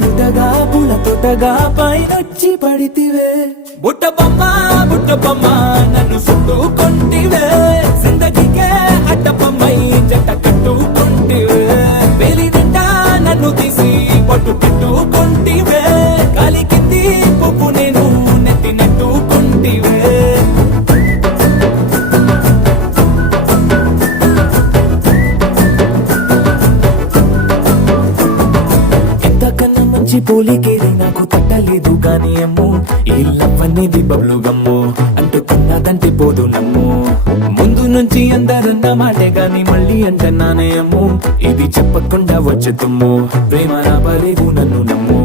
ముటగా పుల తొటగా పైనొచ్చి పడితివే బుట్ట బొమ్మ నన్ను చుట్టుకొంటివే జిందగీకే అడ్డపమ్మై జంట కట్టుకొంటివే వేలి నిండా నన్ను తీసి పట్టు పెట్టుకొంటివే కాలి కింది పువ్వు నేను నెత్తి నెట్టుకొంటివే ఎంతకన్నా మంచి పోలికేది నాకు తట్టలేదు కానీ అమ్ము ఈ లవ్ అనేది బబ్లు గమ్ము అంటుకున్నదంటే పోదు నమ్ము ముందు నుంచి అందరన్న మాటే గాని మళ్ళీ అంటున్నానే అమ్ము ఇది చెప్పకుండా వచ్చే తుమ్ము ప్రేమ రాబలేదు నన్ను నమ్ము